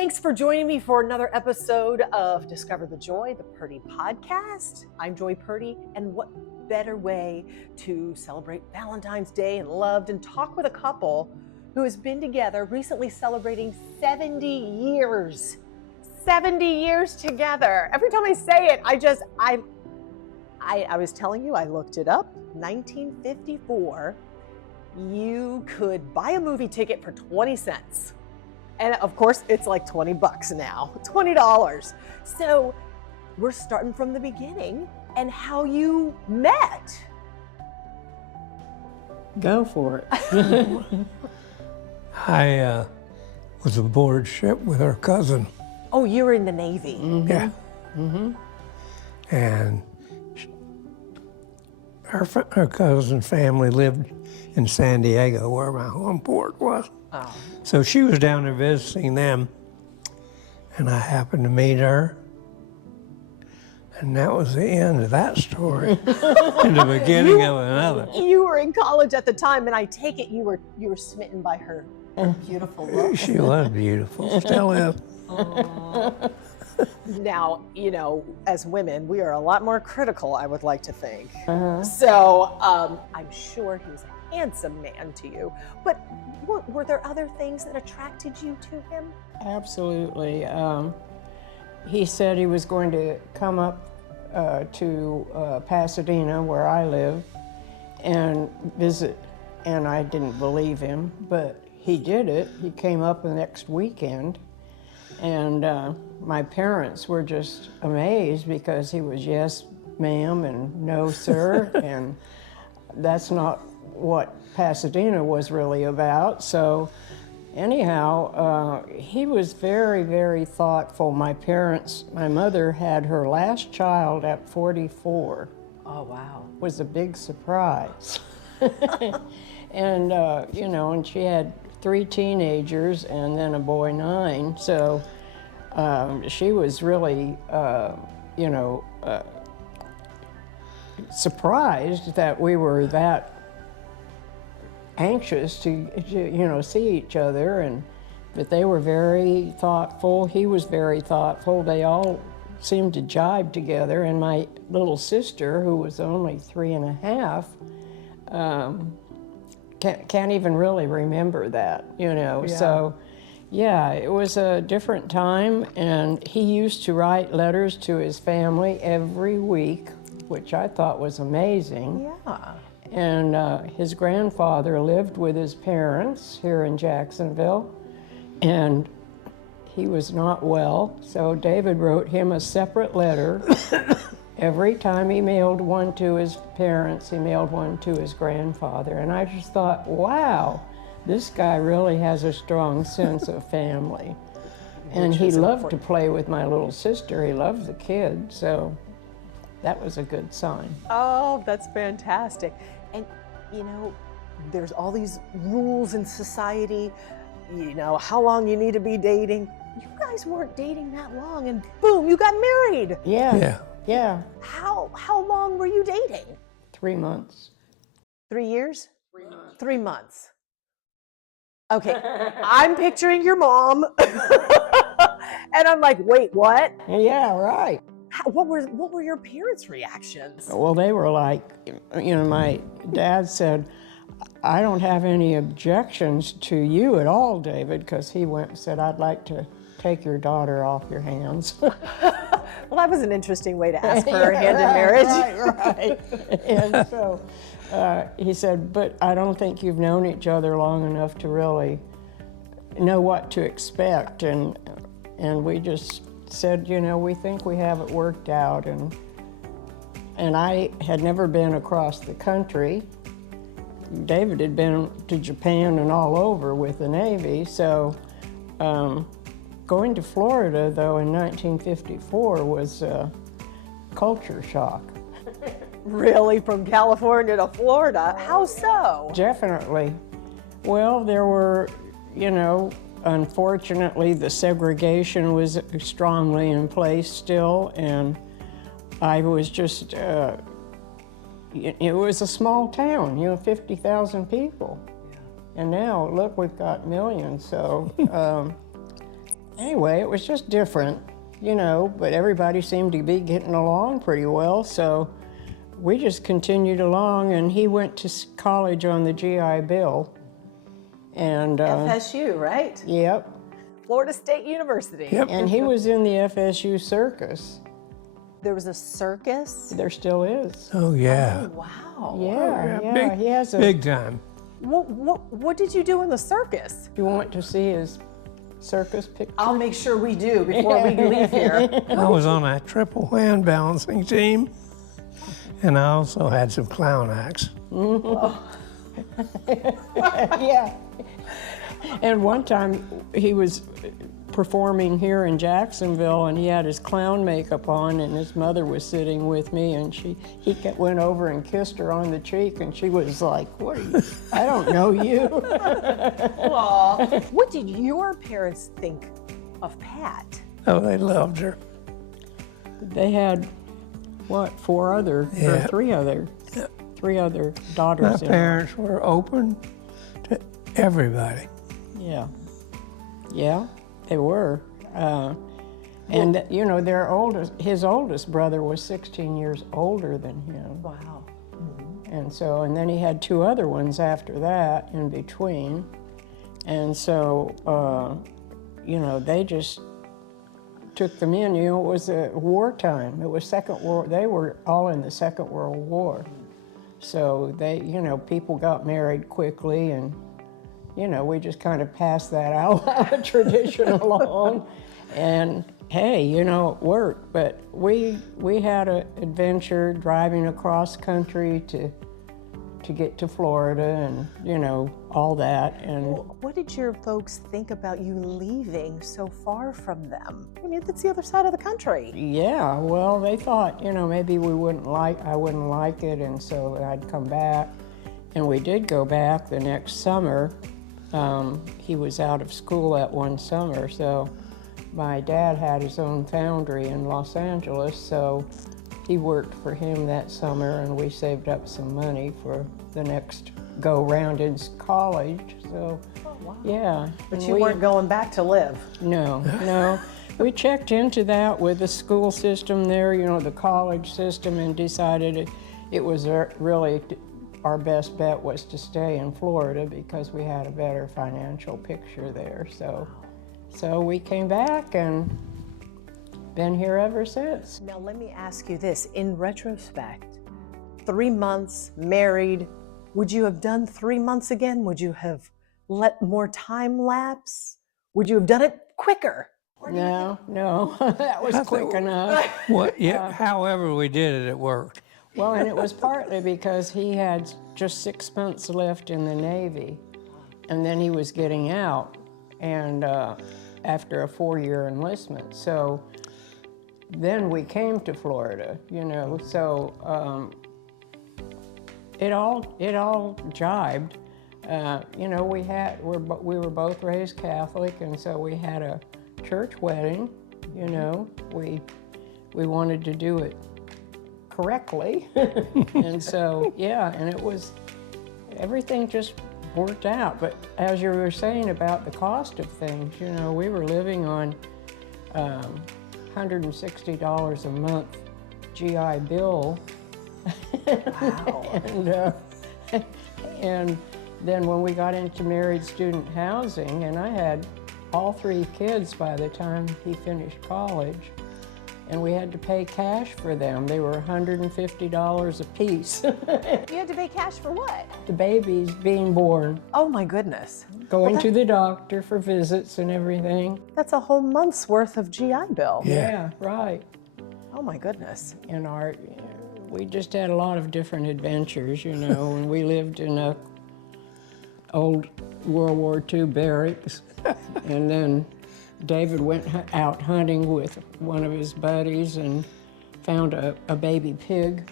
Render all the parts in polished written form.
Thanks for joining me for another episode of Discover the Joy, the Purdy podcast. I'm Joy Purdy, and what better way to celebrate Valentine's Day and loved and talk with a couple who has been together, recently celebrating 70 years. 70 years together. Every time I say it, I was telling you, I looked it up. 1954, you could buy a movie ticket for 20 cents. And of course, it's like 20 bucks now, $20. So we're starting from the beginning and how you met. Go for it. I was aboard ship with her cousin. Oh, you were in the Navy. Mm-hmm. Yeah. Mm-hmm. And her cousin's family lived in San Diego, where my home port was. Oh. So she was down there visiting them, and I happened to meet her. And that was the end of that story, and the beginning of another. You were in college at the time, and I take it you were smitten by her beautiful look. She was beautiful, still is. Now, you know, as women, we are a lot more critical, I would like to think. So I'm sure he was a handsome man to you. But were there other things that attracted you to him? Absolutely. He said he was going to come up to Pasadena, where I live, and visit, and I didn't believe him, but he did it. He came up the next weekend, and my parents were just amazed because he was yes, ma'am, and no, sir, and that's not what Pasadena was really about. So anyhow, he was very, very thoughtful. My mother had her last child at 44. Oh, wow. It was a big surprise. And, you know, and she had 3 teenagers and then a boy 9. So she was really, you know, surprised that we were that anxious to you know, see each other, but they were very thoughtful. He was very thoughtful. They all seemed to jibe together, and my little sister, who was only 3 and a half, can't even really remember that, you know. Yeah. So yeah, it was a different time, and he used to write letters to his family every week, which I thought was amazing. Yeah. And his grandfather lived with his parents here in Jacksonville, and he was not well, so David wrote him a separate letter. Every time he mailed one to his parents, he mailed one to his grandfather. And I just thought, wow, this guy really has a strong sense of family. And he loved to play with my little sister. He loved the kid, so that was a good sign. Oh, that's fantastic. And, you know, there's all these rules in society, you know, how long you need to be dating. You guys weren't dating that long, and boom, you got married. Yeah. How long were you dating? 3 months. 3 years? 3 months. 3 months. Okay, I'm picturing your mom, and I'm like, wait, what? Yeah, right. What were your parents' reactions? Well, they were like, you know, my dad said, I don't have any objections to you at all, David, because he went and said, I'd like to take your daughter off your hands. Well, that was an interesting way to ask for her hand in marriage. Right. And so he said, but I don't think you've known each other long enough to really know what to expect. And we just said, you know, we think we have it worked out. And I had never been across the country. David had been to Japan and all over with the Navy. So going to Florida, though, in 1954 was a culture shock. Really? From California to Florida? How so? Definitely. Well, there were, you know, unfortunately, the segregation was strongly in place still, and I was just, it was a small town, you know, 50,000 people. And now, look, we've got millions, so. Anyway, it was just different, you know, but everybody seemed to be getting along pretty well, so we just continued along, and he went to college on the GI Bill. And FSU, right? Yep. Florida State University. Yep. And he was in the FSU circus. There was a circus? There still is. Oh, yeah. Wow. Yeah, he has a. Big time. What did you do in the circus? You want to see his circus picture? I'll make sure we do before we leave here. I was on a triple hand balancing team, and I also had some clown acts. Yeah. And one time he was performing here in Jacksonville, and he had his clown makeup on, and his mother was sitting with me, and he went over and kissed her on the cheek, and she was like, "What are you? I don't know you." Aw. What did your parents think of Pat? Oh, they loved her. They had what, Yeah. three other My daughters. parents were open to everybody. Yeah, they were. And you know, his oldest brother was 16 years older than him. Wow. And then he had two other ones after that in between. And so, you know, they just took them in. You know, it was a wartime. It was they were all in the Second World War. So they, you know, people got married quickly, and, you know, we just kind of passed that out tradition along. And hey, you know, it worked. But we had an adventure driving across country to get to Florida, and, you know, all that. And What did your folks think about you leaving so far from them? I mean, that's the other side of the country. yeah, well, they thought, you know, maybe I wouldn't like it, and so I'd come back. And we did go back the next summer. He was out of school that one summer, so my dad had his own foundry in Los Angeles, so he worked for him that summer, and we saved up some money for the next go-round in college. So, yeah. But and you weren't going back to live. No. We checked into that with the school system there, you know, the college system, and decided it was really our best bet was to stay in Florida because we had a better financial picture there. So we came back and been here ever since. Now, let me ask you this. In retrospect, 3 months, married, would you have done 3 months again? Would you have let more time lapse? Would you have done it quicker? No, that was quick enough. However we did it, it worked. Well, and it was partly because he had just 6 months left in the Navy, and then he was getting out, and after a 4-year enlistment. So then we came to Florida, you know. So it all jibed. You know, we were both raised Catholic, and so we had a church wedding. You know, we wanted to do it correctly, and so yeah, and everything just worked out. But as you were saying about the cost of things, you know, we were living on $160 a month GI Bill. Wow. And then when we got into married student housing, and I had all 3 kids by the time he finished college, and we had to pay cash for them. They were $150 a piece. You had to pay cash for what? The babies being born, Oh my goodness. going to the doctor for visits and everything. That's a whole month's worth of GI Bill. Yeah, right. Oh my goodness. And we just had a lot of different adventures, you know, and we lived in a old World War II barracks. And then David went out hunting with one of his buddies and found a baby pig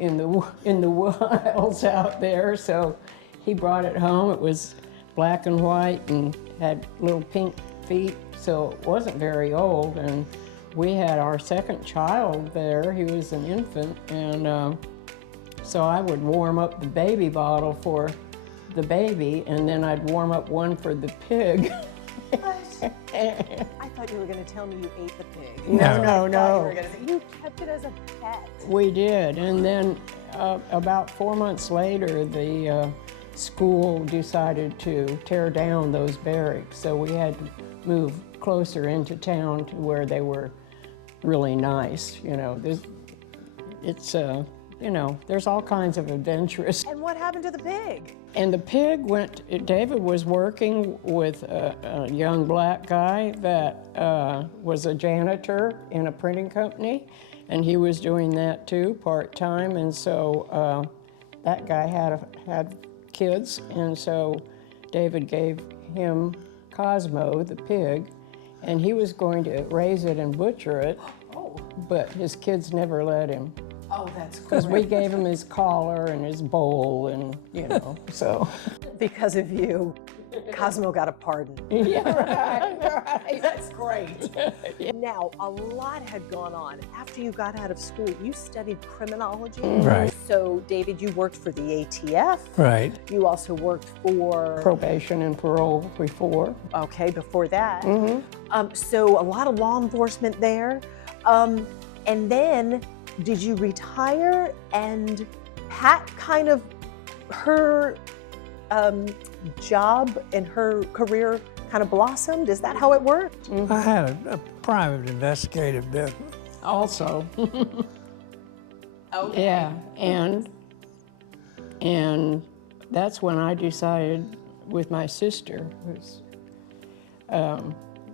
in the wilds out there. So he brought it home. It was black and white and had little pink feet, so it wasn't very old. And we had our second child there. He was an infant, and so I would warm up the baby bottle for the baby, and then I'd warm up one for the pig. What? I thought you were going to tell me you ate the pig. No, That's what I no, thought no. You were gonna say. You kept it as a pet. We did, and then about 4 months later, the school decided to tear down those barracks, so we had to move closer into town to where they were really nice. You know, it's you know, there's all kinds of adventurous. And what happened to the pig? And the pig went, David was working with a young black guy that was a janitor in a printing company, and he was doing that too, part-time, and so that guy had kids, and so David gave him Cosmo, the pig, and he was going to raise it and butcher it, but his kids never let him. Oh, that's Because we gave him his collar and his bowl and, you know, so. Because of you, Cosmo got a pardon. Yeah, right. That's great. Now, a lot had gone on. After you got out of school, you studied criminology. Right. So, David, you worked for the ATF. Right. You also worked for... Probation and parole before. Okay, before that. So, a lot of law enforcement there. And then, did you retire and Pat kind of, her job and her career kind of blossomed? Is that how it worked? I had a private investigative business. Also. Okay. Yeah, and that's when I decided with my sister,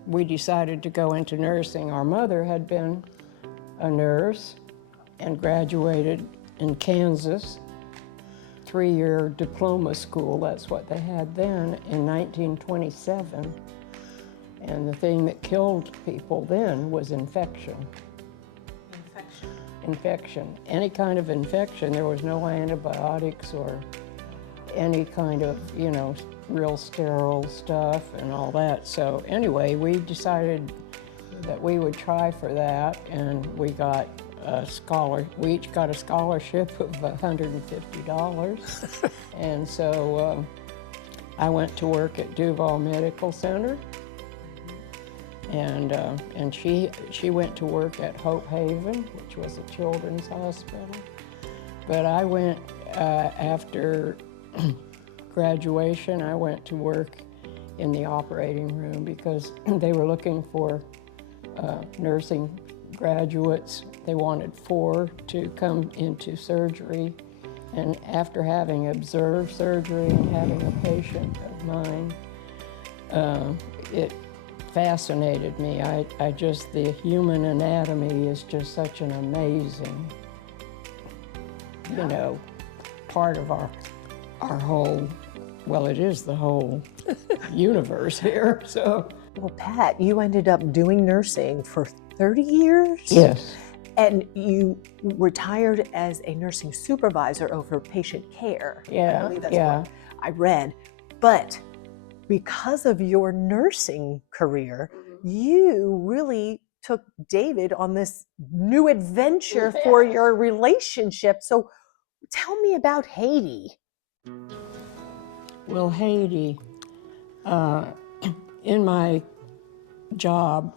we decided to go into nursing. Our mother had been a nurse and graduated in Kansas, 3-year diploma school, that's what they had then, in 1927. And the thing that killed people then was infection. Infection. Any kind of infection. There was no antibiotics or any kind of, you know, real sterile stuff and all that. So anyway, we decided that we would try for that, and we got we each got a scholarship of $150. And so I went to work at Duval Medical Center, and she went to work at Hope Haven, which was a children's hospital. But I went, after graduation, I went to work in the operating room because they were looking for nursing graduates. They wanted 4 to come into surgery, and after having observed surgery and having a patient of mine, it fascinated me. I just, the human anatomy is just such an amazing, you know, part of our whole, well, it is the whole universe here, so. Well, Pat, you ended up doing nursing for 30 years? Yes. And you retired as a nursing supervisor over patient care. Yeah, I believe that's yeah. what I read. But because of your nursing career, you really took David on this new adventure for your relationship. So tell me about Haiti. Well, Haiti, in my job,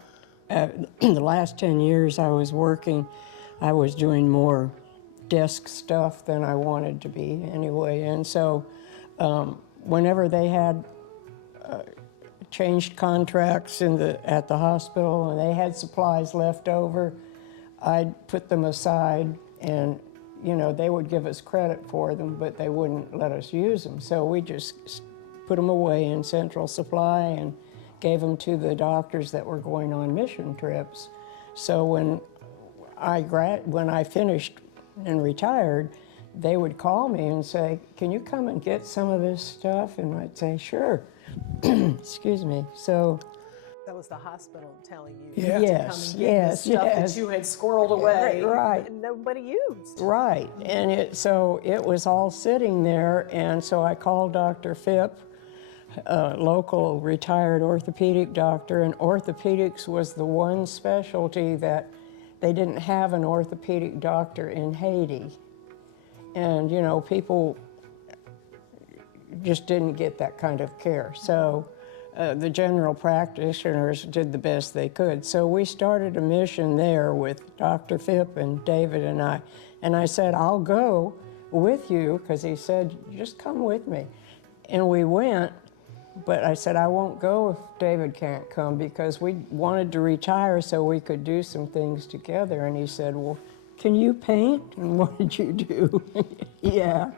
the last 10 years I was working, I was doing more desk stuff than I wanted to be anyway. And so whenever they had changed contracts at the hospital and they had supplies left over, I'd put them aside, and you know, they would give us credit for them, but they wouldn't let us use them. So we just put them away in Central Supply and gave them to the doctors that were going on mission trips. So when I finished and retired, they would call me and say, "Can you come and get some of this stuff?" And I'd say, "Sure." Excuse me. So That was the hospital telling you Yeah. to come Yes, and get the stuff yes. that you had squirreled away Right. and nobody used. right, and so it was all sitting there, and so I called Dr. Phipp, a local retired orthopedic doctor, and orthopedics was the one specialty that they didn't have an orthopedic doctor in Haiti. And you know, people just didn't get that kind of care. So the general practitioners did the best they could. So we started a mission there with Dr. Phipp and David and I. And I said, I'll go with you, because he said, just come with me. And we went, but I said, I won't go if David can't come, because we wanted to retire so we could do some things together. And he said, well, can you paint? And what did you do? Yeah.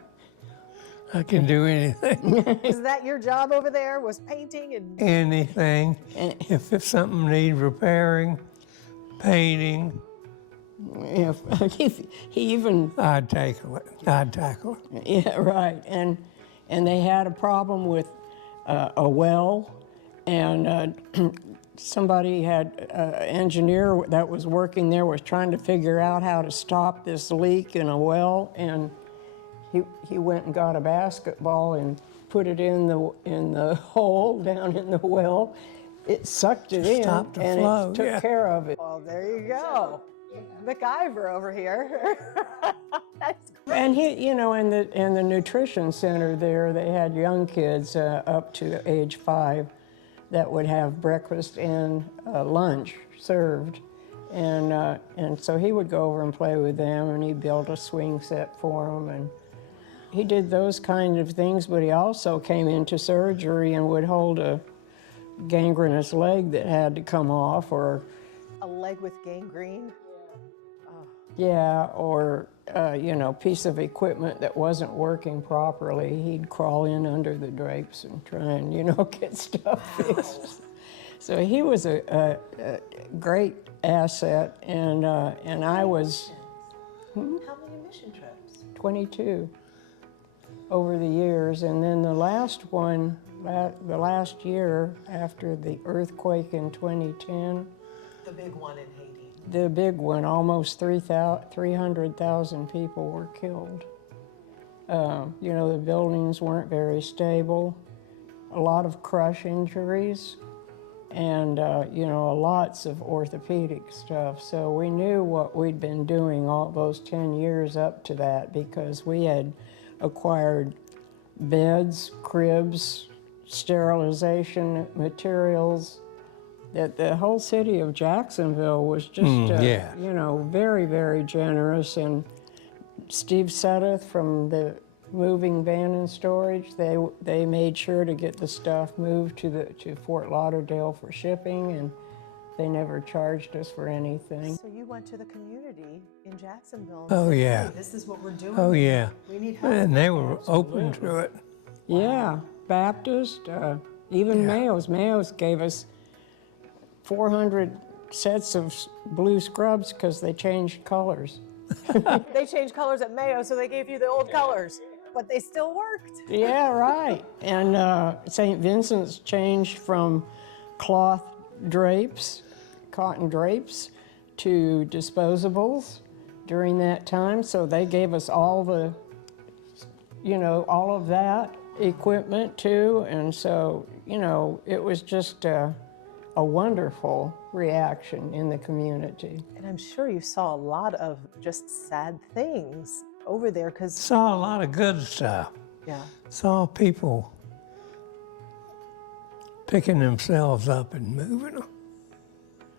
I can do anything. Is that your job over there, was painting and... Anything. If something needs repairing, painting, Yeah, he even... I'd tackle it. Yeah, right. And they had a problem with a well, and somebody had, an engineer that was working there was trying to figure out how to stop this leak in a well, and he went and got a basketball and put it in the hole down in the well. It sucked it in, Stopped the and flow, it took yeah. care of it. Well, there you go. MacGyver over here. That's great. And in the nutrition center there, they had young kids up to age 5 that would have breakfast and lunch served, and so he would go over and play with them, and he built a swing set for them, and he did those kind of things. But he also came into surgery and would hold a gangrenous leg that had to come off, or A leg with gangrene. yeah, or piece of equipment that wasn't working properly. He'd crawl in under the drapes and try and get stuff fixed. So he was a great asset, and I was How many mission trips? 22 over the years, and then the last one, the last year after the earthquake in 2010. The big one in Haiti. The big one, almost 300,000 people were killed. The buildings weren't very stable, a lot of crush injuries, and lots of orthopedic stuff. So we knew what we'd been doing all those 10 years up to that, because we had acquired beds, cribs, sterilization materials. That the whole city of Jacksonville was just, very, very generous. And Steve Sudduth from the moving van and storage, they made sure to get the stuff moved to Fort Lauderdale for shipping, and they never charged us for anything. So you went to the community in Jacksonville. Oh, said, yeah. "Hey, this is what we're doing. Oh, yeah. We need help." And they were open to it. Yeah, Baptist, even Mayo's. Mayo's gave us 400 sets of blue scrubs because they changed colors. They changed colors at Mayo, so they gave you the old colors, but they still worked. Yeah, right. And St. Vincent's changed from cloth drapes, cotton drapes, to disposables during that time. So they gave us all the, all of that equipment too. And so, it was just a wonderful reaction in the community. And I'm sure you saw a lot of just sad things over there, because Saw a lot of good stuff. yeah, Saw people picking themselves up and moving them.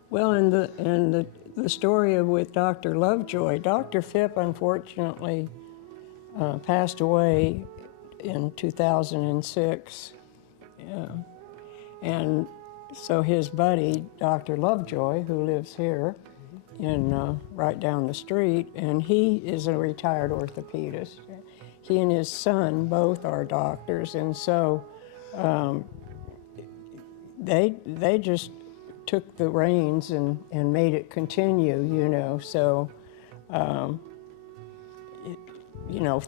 Well, and the story with Dr. Lovejoy, Dr. Phipp unfortunately passed away in 2006, and so his buddy, Dr. Lovejoy, who lives here right down the street, and he is a retired orthopedist. He and his son both are doctors, and so they just took the reins and made it continue, So,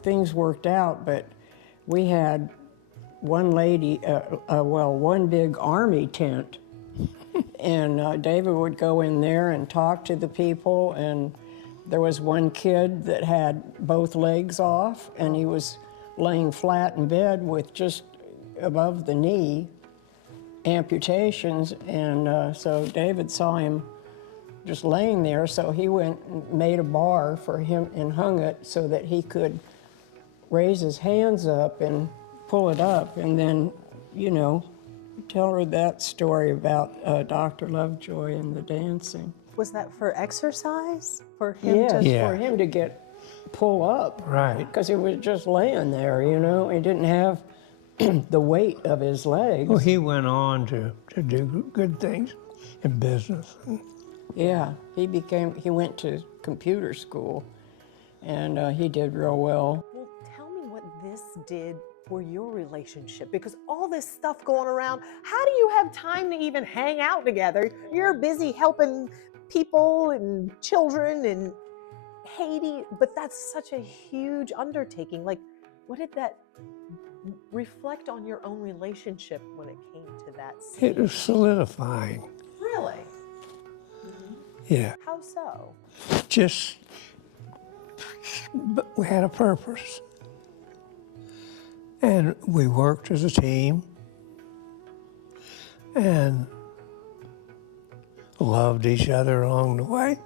things worked out, but we had one lady, one big army tent, and David would go in there and talk to the people, and there was one kid that had both legs off, and he was laying flat in bed with just above the knee amputations, and so David saw him just laying there, so he went and made a bar for him and hung it so that he could raise his hands up and pull it up, and then, tell her that story about Dr. Lovejoy and the dancing. Was that for exercise? For him Yes, to... Yeah. for him to pull up. Right. Because he was just laying there, you know. He didn't have the weight of his legs. Well, he went on to do good things in business. Yeah, he went to computer school, and he did real well. Well, tell me what this did for your relationship, because all this stuff going around, how do you have time to even hang out together? You're busy helping people and children in Haiti, but that's such a huge undertaking. Like, what did that reflect on your own relationship when it came to that scene? It was solidifying. Really? Yeah. How so? Just, but we had a purpose. And we worked as a team and loved each other along the way.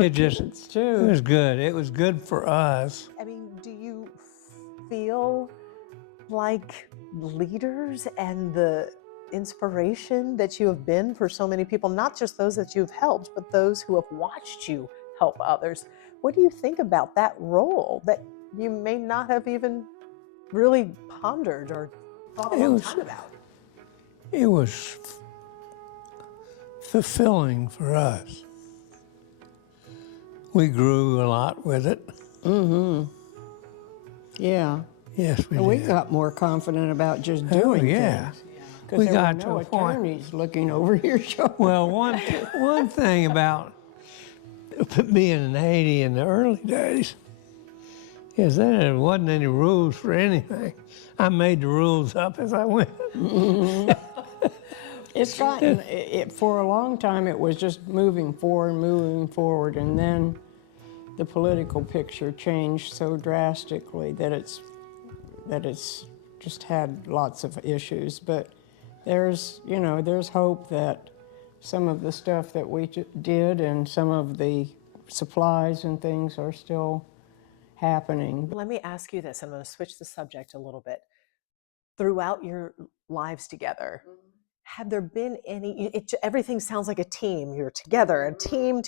It just, too. it was good. It was good for us. I mean, do you feel like leaders and the inspiration that you have been for so many people, not just those that you've helped, but those who have watched you help others? What do you think about that role that you may not have even really pondered or thought a long time about? It was fulfilling for us. We grew a lot with it. Yeah. Yes, we And we did. got more confident about just doing yeah. things. Because We there got were to no a point. attorneys looking over your shoulder. Well, one thing about being in Haiti in the early days is there wasn't any rules for anything. I made the rules up as I went. It's gotten, for a long time, it was just moving forward, and then the political picture changed so drastically that it's just had lots of issues. But there's hope that some of the stuff that we did and some of the supplies and things are still happening. Let me ask you this. I'm going to switch the subject a little bit. Throughout your lives together, have there been any, everything sounds like a team. You're together, a team.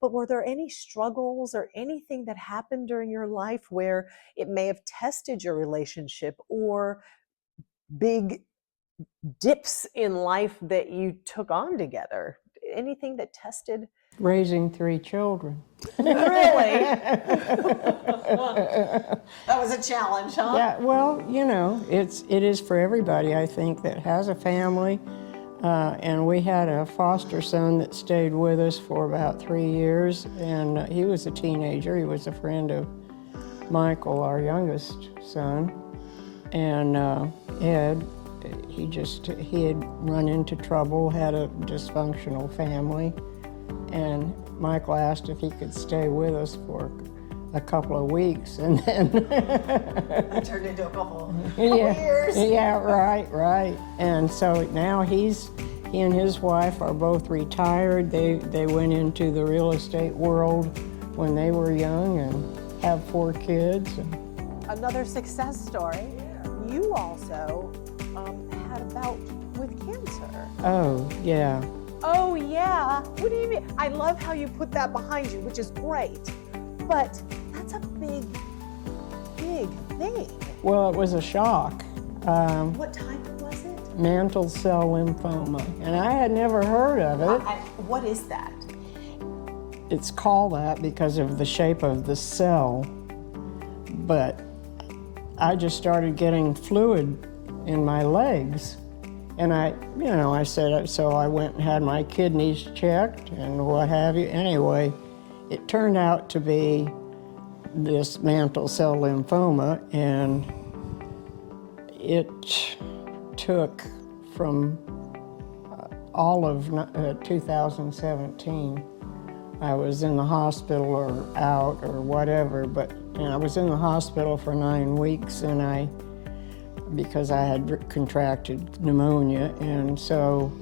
But were there any struggles or anything that happened during your life where it may have tested your relationship, or big dips in life that you took on together? Anything that tested? Raising 3 children. Really? That was a challenge, huh? Yeah, well, it is for everybody, I think, that has a family. And we had a foster son that stayed with us for about 3 years, and he was a teenager. He was a friend of Michael, our youngest son. And Ed, he had run into trouble, had a dysfunctional family. And Michael asked if he could stay with us for a couple of weeks, and then It turned into a couple years. Yeah, right. And so now he and his wife are both retired. They went into the real estate world when they were young and have 4 kids. Another success story. You also had a bout with cancer. Oh, yeah. Oh, yeah. What do you mean? I love how you put that behind you, which is great. But that's a big thing. Well, it was a shock. What type was it? Mantle cell lymphoma, and I had never heard of it. What is that? It's called that because of the shape of the cell, but I just started getting fluid in my legs. And I said, so I went and had my kidneys checked and what have you. Anyway, it turned out to be this mantle cell lymphoma, and it took from all of 2017. I was in the hospital or out or whatever, and I was in the hospital for 9 weeks, and because I had contracted pneumonia, and so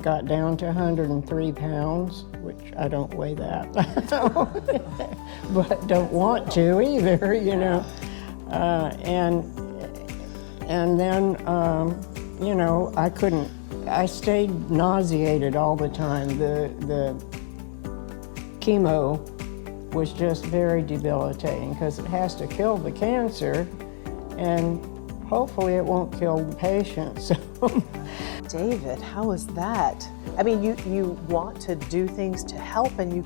got down to 103 pounds, which I don't weigh that, but don't want to either, and And then, you know, I stayed nauseated all the time. The chemo was just very debilitating because it has to kill the cancer, and hopefully it won't kill the patient. So, David, how was that? I mean, you want to do things to help, and you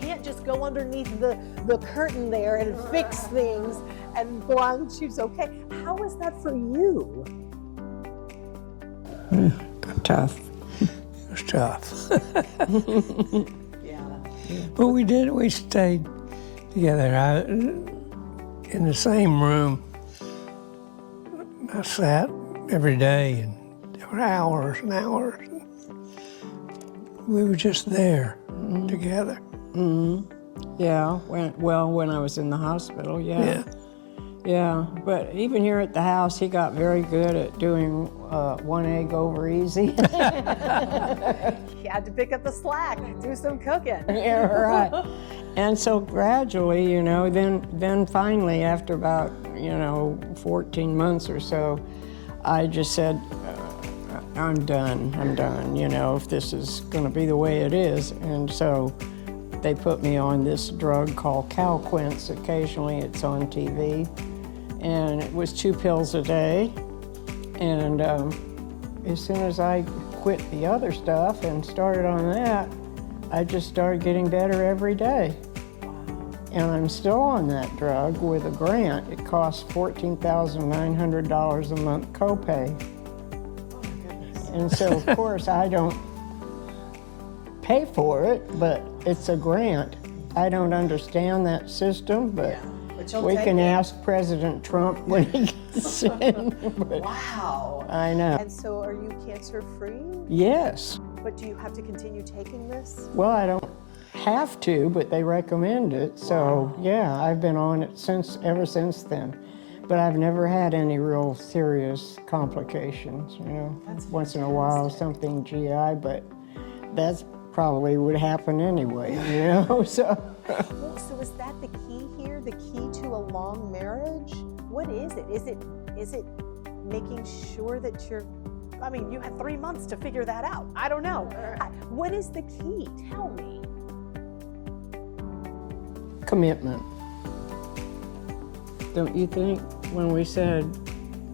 can't just go underneath the curtain there and fix things and Balanky's okay. How was that for you? tough. It was tough. Yeah. But we stayed together in the same room. I sat every day, and there were hours and hours. We were just there together. Yeah, when I was in the hospital, yeah. Yeah, but even here at the house, he got very good at doing one egg over easy. He had to pick up the slack, do some cooking. Yeah, right. And so gradually, you know, then finally, after about, 14 months or so, I just said, I'm done, if this is gonna be the way it is. And so they put me on this drug called Calquence. Occasionally it's on TV. And it was 2 pills a day. And as soon as I quit the other stuff and started on that, I just started getting better every day. And I'm still on that drug with a grant. It costs $14,900 a month copay. And so, of course, I don't pay for it, but it's a grant. I don't understand that system, but we can ask President Trump when he gets in. Wow. I know. And so are you cancer-free? Yes. But do you have to continue taking this? Well, I don't have to, but they recommend it. So, yeah, I've been on it ever since then. But I've never had any real serious complications, That's once in a while, something GI, but that's probably would happen anyway, so. Well, so is that the key here, the key to a long marriage? What is it? Is it making sure that you had 3 months to figure that out. I don't know. What is the key? Tell me. Commitment. Don't you think when we said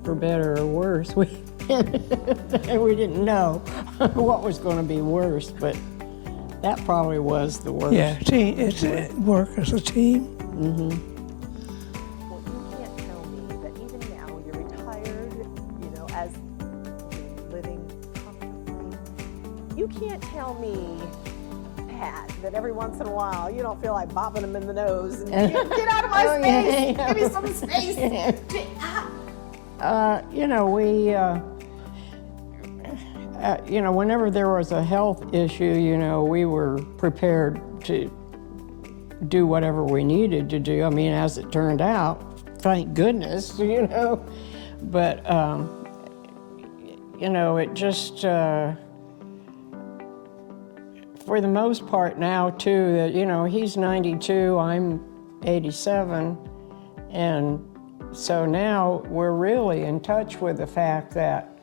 for better or worse, we didn't know what was going to be worse, but that probably was the worst. Yeah, it's work as a team. Mm-hmm. Well, you can't tell me that even now you're retired, as you're living comfortably. You can't tell me, Pat, that every once in a while you don't feel like bopping him in the nose and get out of my space. Give me some space. Whenever there was a health issue, we were prepared to do whatever we needed to do. I mean, as it turned out, thank goodness, but, it just, for the most part now too, that, he's 92, I'm 87, and so now we're really in touch with the fact that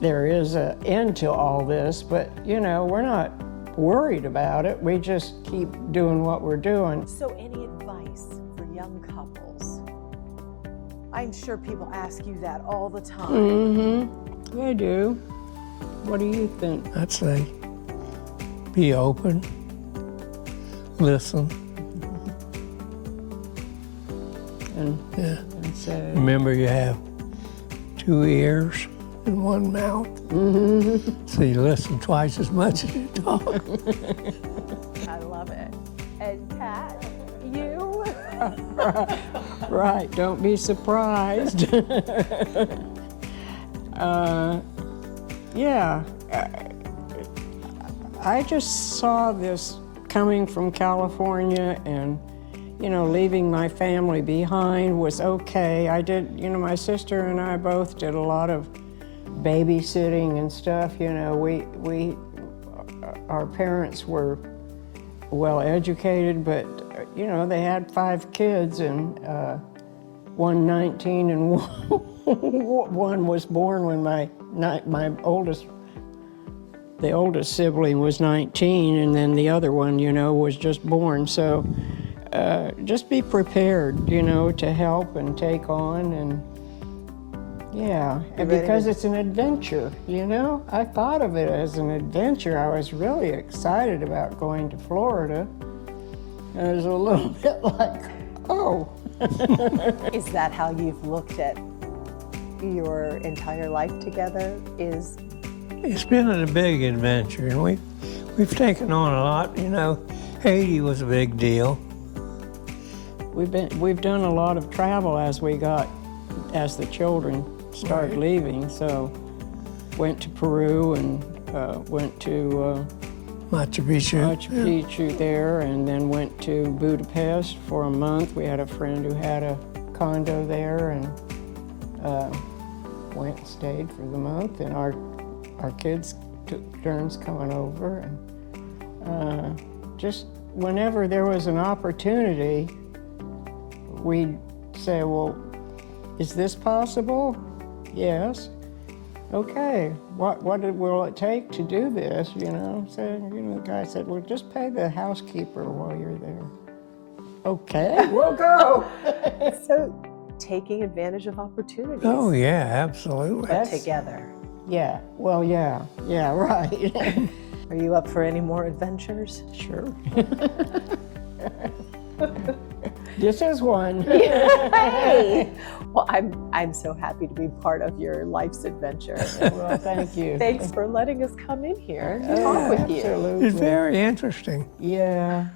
there is an end to all this, but we're not worried about it. We just keep doing what we're doing. So any advice for young couples? I'm sure people ask you that all the time. Mm-hmm. They do. What do you think? I'd say be open, listen. And say, Remember, you have 2 ears and 1 mouth. mm-hmm. So you listen twice as much as you talk. I love it. And Pat, you? Right, don't be surprised. I just saw this coming from California, and leaving my family behind was okay. I did, my sister and I both did a lot of babysitting and stuff. Our parents were well educated, but they had 5 kids, and one 19 and one was born when my oldest, the oldest sibling was 19, and then the other one, you know, was just born. So just be prepared, you know, to help and take on, and yeah, and because it's an adventure, you know. I thought of it as an adventure. I was really excited about going to Florida. And it was a little bit like, oh. Is that how you've looked at your entire life together? It's been a big adventure, and we've taken on a lot. You know, Haiti was a big deal. We've done a lot of travel as the children started leaving. So went to Peru and went to Machu Picchu. There, and then went to Budapest for a month. We had a friend who had a condo there, and went and stayed for the month. And our kids took turns coming over, and just whenever there was an opportunity, we'd say, well, is this possible? Yes. Okay, what will it take to do this, you know? So, you know, the guy said, well, just pay the housekeeper while you're there. Okay, we'll go. So, taking advantage of opportunities. Oh, yeah, absolutely. But together. Yeah, well, yeah, right. Are you up for any more adventures? Sure. This is one. Hey! Well, I'm so happy to be part of your life's adventure. Well, thank you. Thanks for letting us come in here and talk with you. Absolutely. It's very interesting. Yeah.